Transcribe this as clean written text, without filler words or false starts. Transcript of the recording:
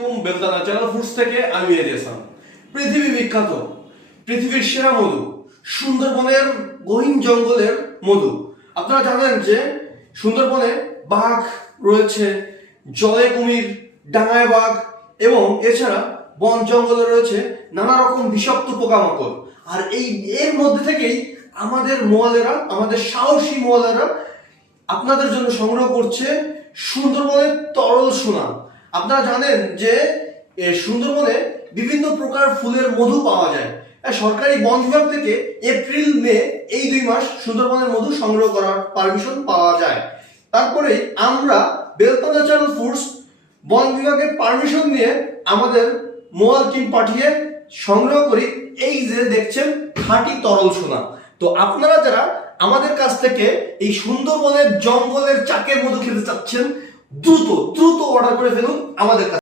বেলতানা channel foods থেকে আমি মেহেদী হাসান। পৃথিবী বিখ্যাত, পৃথিবীর সেরা মধু, সুন্দরবনের গহীন জঙ্গলের মধু। আপনারা জানেন যে সুন্দরবনে বাঘ রয়েছে, জলে কুমির, ডাঙায় বাঘ এবং এছাড়া বন জঙ্গলে রয়েছে নানা রকম বিষাক্ত পোকামাকড়। আর এর মধ্যে থেকেই আমাদের মোয়ালেরা, আমাদের সাহসী মোয়ালেরা আপনাদের জন্য সংগ্রহ করছে সুন্দরবনের তরল সোনা। আপনারা জানেন যে সুন্দরবনে বিভিন্ন প্রকার ফুলের মধু পাওয়া যায়। সরকারি বন বিভাগ থেকে এপ্রিল মে এই 2 মাস সুন্দরবনের মধু সংগ্রহ করার পারমিশন পাওয়া যায়। তারপরে আমরা বেলতলা চ্যানেল ফুডস বন বিভাগের পারমিশন নিয়ে আমাদের মোয়াল টিম পাঠিয়ে সংগ্রহ করি এই যে দেখছেন খাঁটি তরল সোনা। তো আপনারা যারা আমাদের কাছ থেকে এই সুন্দরবনের জঙ্গলের চাকের মধু খেতে চাচ্ছেন, দ্রুত দ্রুত অর্ডার করে ফেলুন আমাদের কাছে।